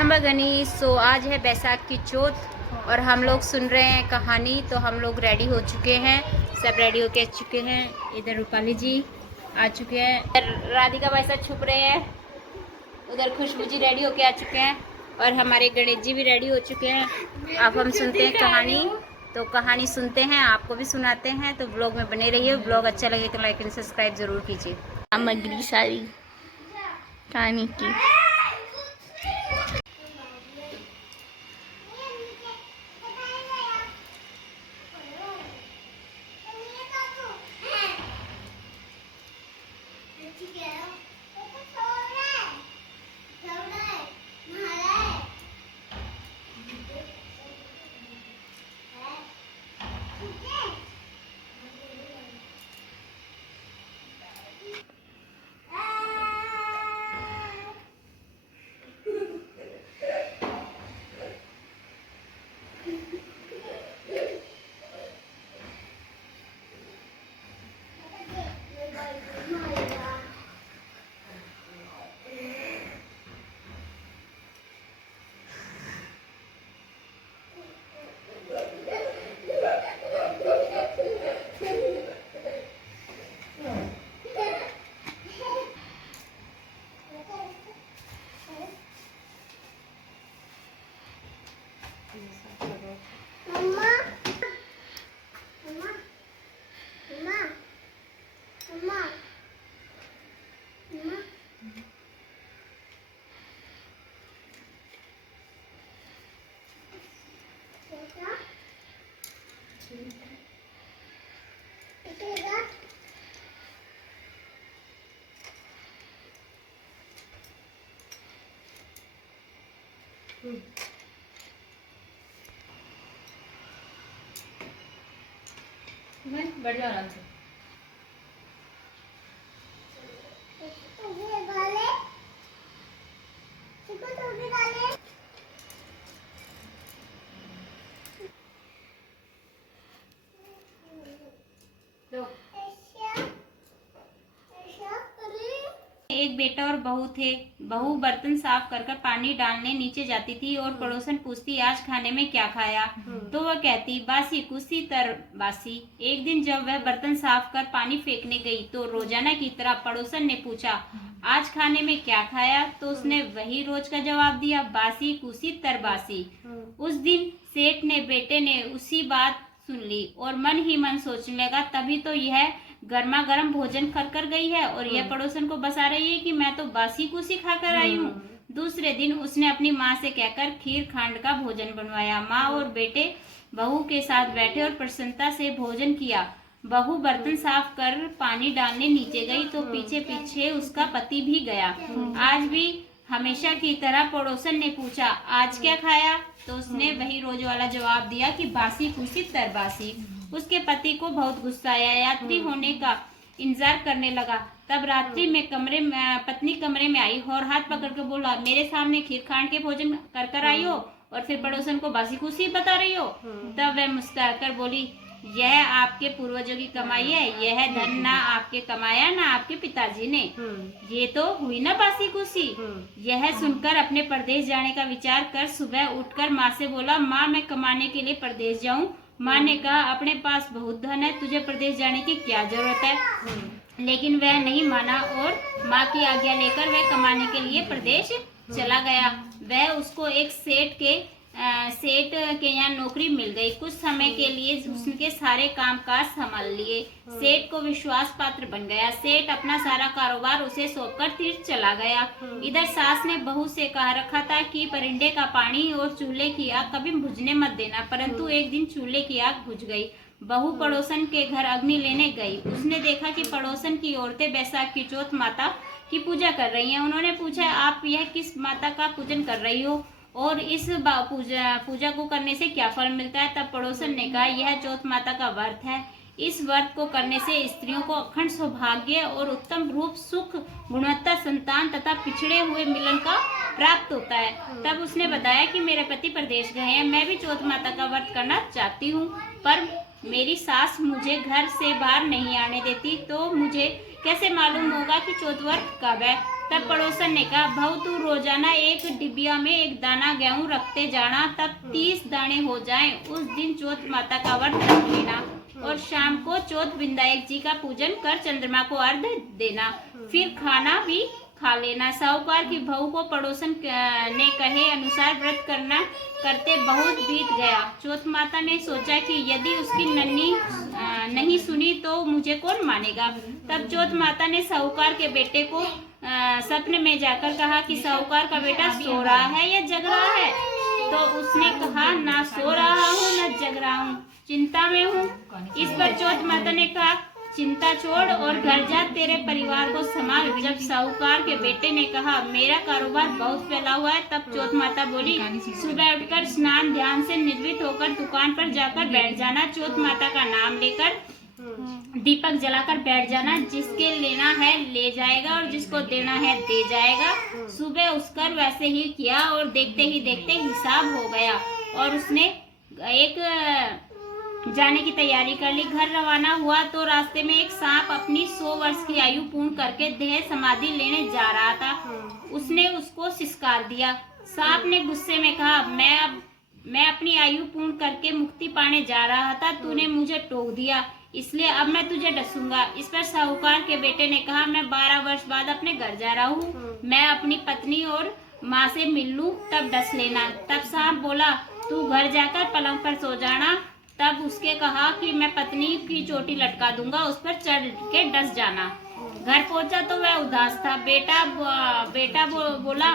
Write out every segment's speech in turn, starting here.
खम्बागनी। सो आज है बैसाख की चौथ और हम लोग सुन रहे हैं कहानी। तो हम लोग रेडी हो चुके हैं, सब रेडी होके आ चुके हैं। इधर रूपाली जी आ चुके हैं, इधर राधिका भाई साहब छुप रहे हैं, उधर खुशबू जी रेडी होके आ चुके हैं और हमारे गणेश जी भी रेडी हो चुके हैं। अब हम सुनते हैं कहानी। तो कहानी सुनते हैं, आपको भी सुनाते हैं। तो ब्लॉग में बने रहिए। ब्लॉग अच्छा लगे तो लाइक एंड सब्सक्राइब जरूर कीजिए। सामग्री सारी कहानी की। बढ़ जाओ आराम से। एक बेटा और बहू थे। बहू बर्तन साफ कर कर पानी डालने नीचे जाती थी और पड़ोसन पूछती, आज खाने में क्या खाया? तो वह कहती, बासी कुसी तर बासी। एक दिन जब वह बर्तन साफ कर पानी फेंकने गई तो रोजाना की तरह पड़ोसन ने पूछा, आज खाने में क्या खाया? तो उसने वही रोज का जवाब दिया, बासी कुसी तर बासी। उस दिन सेठ ने बेटे ने उसी बात सुन ली और मन ही मन सोचने लगा, तभी तो यह गर्मा गर्म भोजन कर कर गई है और यह पड़ोसन को बता रही है कि मैं तो बासी कुसी खाकर आई हूँ। दूसरे दिन उसने अपनी माँ से कहकर खीर खांड का भोजन बनवाया। माँ और बेटे बहू के साथ बैठे और प्रसन्नता से भोजन किया। बहू बर्तन साफ कर पानी डालने नीचे गई तो पीछे पीछे उसका पति भी गया। आज भी हमेशा की तरह पड़ोसन ने पूछा, आज क्या खाया? तो उसने वही रोज वाला जवाब दिया कि बासी कुसी तर बासी। उसके पति को बहुत गुस्सा आया। यात्री होने का इंतजार करने लगा। तब रात्रि में पत्नी कमरे में आई और हाथ पकड़ कर बोला, मेरे सामने खीर खांड के भोजन कर कर आई हो और फिर पड़ोसन को बासी कुसी बता रही हो? तब वह मुस्कुराकर बोली, यह आपके पूर्वजों की कमाई है। यह धन ना आपके कमाया ना आपके पिताजी ने। ये तो हुई ना बासी कुसी। यह सुनकर अपने परदेश जाने का विचार कर सुबह उठकर माँ से बोला, माँ मैं कमाने के लिए परदेश जाऊं? माँ ने कहा, अपने पास बहुत धन है, तुझे प्रदेश जाने की क्या जरूरत है? लेकिन वह नहीं माना और माँ की आज्ञा लेकर वह कमाने के लिए प्रदेश चला गया। वह उसको एक सेठ के यहाँ नौकरी मिल गई। कुछ समय के लिए उसके सारे कामकाज संभाल लिए। सेठ को विश्वास पात्र बन गया। सेठ अपना सारा कारोबार उसे सौंपकर तीर्थ चला गया। इधर सास ने बहू से कहा रखा था कि परिंदे का पानी और चूल्हे की आग कभी बुझने मत देना, परंतु एक दिन चूल्हे की आग बुझ गई। बहू पड़ोसन के घर अग्नि लेने गई। उसने देखा कि पड़ोसन की औरतें बैसाख की चौथ माता की पूजा कर रही हैं। उन्होंने पूछा, आप यह किस माता का पूजन कर रही हो और इस पूजा को करने से क्या फल मिलता है? तब पड़ोसन ने कहा, यह चौथ माता का व्रत है। इस व्रत को करने से स्त्रियों को अखंड सौभाग्य और उत्तम रूप, सुख, गुणवत्ता, संतान तथा पिछड़े हुए मिलन का प्राप्त होता है। तब उसने बताया कि मेरे पति प्रदेश गए हैं, मैं भी चौथ माता का व्रत करना चाहती हूँ, पर मेरी सास मुझे घर से बाहर नहीं आने देती, तो मुझे कैसे मालूम होगा कि चौथ व्रत कब है? तब पड़ोसन ने कहा, भाऊ तू रोजाना एक डिबिया में एक दाना गेहूं रखते जाना, तब 30 दाने हो जाएं। उस दिन चौथ माता का व्रत रख लेना और शाम को चौथ विनायक जी का पूजन कर चंद्रमा को अर्घ्य देना, फिर खाना भी खा लेना। साहूकार की बहू को पड़ोसन ने कहे अनुसार व्रत करना करते बहुत बीत गया। चौथ माता ने सोचा कि यदि उसकी नन्ही नहीं सुनी तो मुझे कौन मानेगा। तब चौथ माता ने साहूकार के बेटे को सपने में जाकर कहा कि साहूकार का बेटा सो रहा है या जग रहा है। तो उसने कहा, ना सो रहा हूँ न जग रहा हूँ, चिंता में हूँ। इस पर चौथ माता ने कहा, चिंता छोड़ और घर जा, तेरे परिवार को संभाल। जब साहूकार के बेटे ने कहा, मेरा कारोबार बहुत फैला हुआ है, तब चौथ माता बोली, सुबह उठकर स्नान ध्यान से निर्वित होकर दुकान पर जाकर बैठ जाना, चौथ माता का नाम लेकर दीपक जलाकर बैठ जाना, जिसके लेना है ले जाएगा और जिसको देना है दे जाएगा। सुबह उठकर वैसे ही किया और देखते ही देखते हिसाब हो गया और उसने एक जाने की तैयारी कर ली। घर रवाना हुआ तो रास्ते में एक सांप अपनी 100 वर्ष की आयु पूर्ण करके देह समाधि लेने जा रहा था। उसने उसको सिसकार दिया। सांप ने गुस्से में कहा, मैं अपनी आयु पूर्ण करके मुक्ति पाने जा रहा था, तूने मुझे टोक दिया, इसलिए अब मैं तुझे डसूंगा। इस पर साहूकार के बेटे ने कहा, मैं 12 वर्ष बाद अपने घर जा रहा हूँ, मैं अपनी पत्नी और माँ से मिल लूं, तब डस लेना। तब सांप बोला, तू घर जाकर पलंग पर सो जाना। तब उसके कहा कि मैं पत्नी की चोटी लटका दूंगा, उस पर चढ़ के डस जाना। घर पहुंचा तो वह उदास था। बेटा बोला,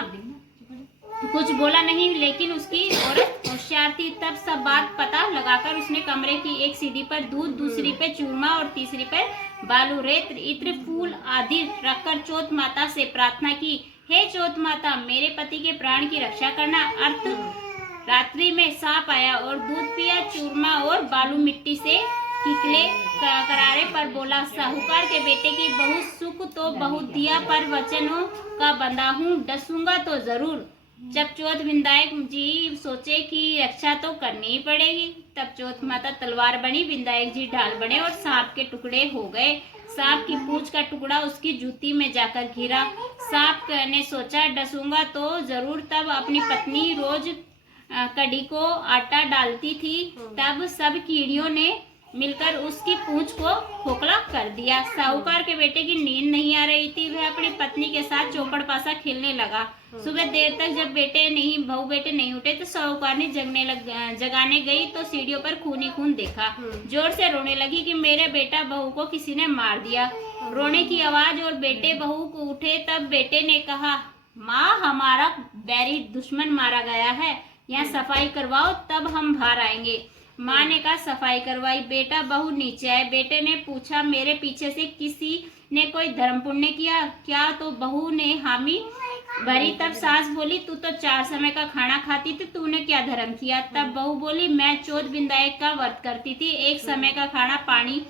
कुछ बोला नहीं, लेकिन उसकी औरत होशियार थी। तब सब बात पता लगाकर उसने कमरे की एक सीढ़ी पर दूध, दूसरी पे चूरमा और तीसरी पर बालू, रेत, इत्र, फूल आदि रखकर चौथ माता से प्रार्थना की, हे चौथ माता, मेरे पति के प्राण की रक्षा करना। रात्रि में सांप आया और दूध पिया, चूरमा और बालू मिट्टी से किकले करारे पर बोला, साहूकार के बेटे की बहुत सुख तो बहुत दिया, पर वचनों का बंधा हूँ, डसूंगा तो जरूर। जब चौथ विनायक जी सोचे कि रक्षा तो करनी ही पड़ेगी, तब चौथ माता तलवार बनी, विनायक जी ढाल बने और सांप के टुकड़े हो गए। सांप की पूंछ का टुकड़ा उसकी जूती में जाकर गिरा। सांप ने सोचा, डसूंगा तो जरूर। तब अपनी पत्नी रोज कड़ी को आटा डालती थी, तब सब कीड़ियों ने मिलकर उसकी पूंछ को खोखला कर दिया। साहूकार के बेटे की नींद नहीं आ रही थी, वह अपनी पत्नी के साथ चौपड़ पासा खेलने लगा। सुबह देर तक जब बहू बेटे नहीं उठे तो साहूकार ने जगाने गई तो सीढ़ियों पर खूनी खून देखा। जोर से रोने लगी कि मेरे बेटा बहू को किसी ने मार दिया। रोने की आवाज और बेटे बहू को उठे। तब बेटे ने कहा, माँ, हमारा बैरी दुश्मन मारा गया है, यहाँ सफाई करवाओ, तब हम बाहर आएंगे। माँ ने कहा, सफाई करवाई। बेटा बहू नीचे आए। बेटे ने पूछा, मेरे पीछे से किसी ने कोई धर्म पुण्य किया क्या? तो बहू ने हामी भरी। तब सास बोली, तू तो 4 समय का खाना खाती थी, तूने क्या धर्म किया? तब बहू बोली, मैं चौथ विनायक का व्रत करती थी, 1 समय का खाना पानी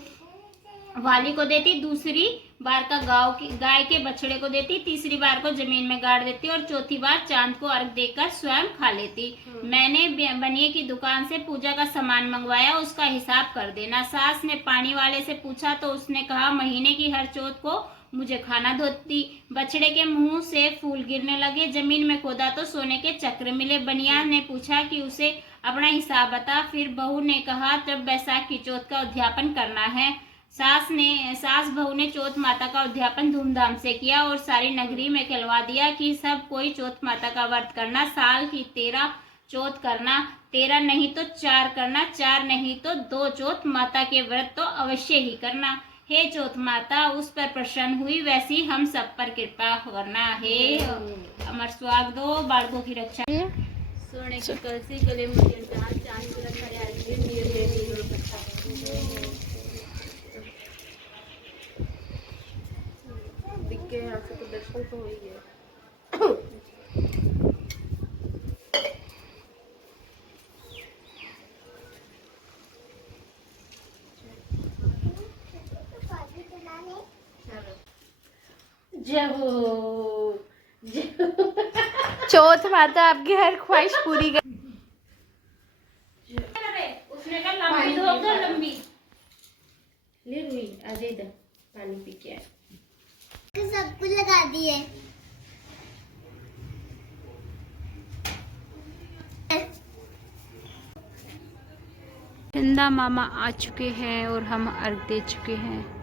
वाली को देती, दूसरी बार का गाय के बछड़े को देती, तीसरी बार को जमीन में गाड़ देती और चौथी बार चांद को अर्घ देकर स्वयं खा लेती। मैंने बनिए की दुकान से पूजा का सामान मंगवाया, उसका हिसाब कर देना। सास ने पानी वाले से पूछा तो उसने कहा, महीने की हर चौथ को मुझे खाना धोती। बछड़े के मुंह से फूल गिरने लगे। जमीन में खोदा तो सोने के चक्र मिले। बनिया ने पूछा कि उसे अपना हिसाब बता। फिर बहू ने कहा, जब बैसाख की चौथ का उद्यापन करना है। सास बहू ने चौथ माता का उद्यापन धूमधाम से किया और सारी नगरी में कहलवा दिया कि सब कोई चौथ माता का व्रत करना, साल की 13 चौथ करना, 13 नहीं तो 4 करना, 4 नहीं तो 2 चौथ माता के व्रत तो अवश्य ही करना। हे चौथ माता, उस पर प्रसन्न हुई वैसी हम सब पर कृपा करना। हे अमर सुहाग दो, बालकों की रक्षा। सोने की कलसी गले में चांद की के यहाँ से तो दर्शन तो हो ही गया। चौथ माता आपकी हर ख्वाहिश पूरी कर। उसने कहा, लंबी धोकर लंबी ले रुई, आ जा इधर, पानी पी के आए। सब कुछ लगा दिए। चंदा मामा आ चुके हैं और हम अर्घ दे चुके हैं।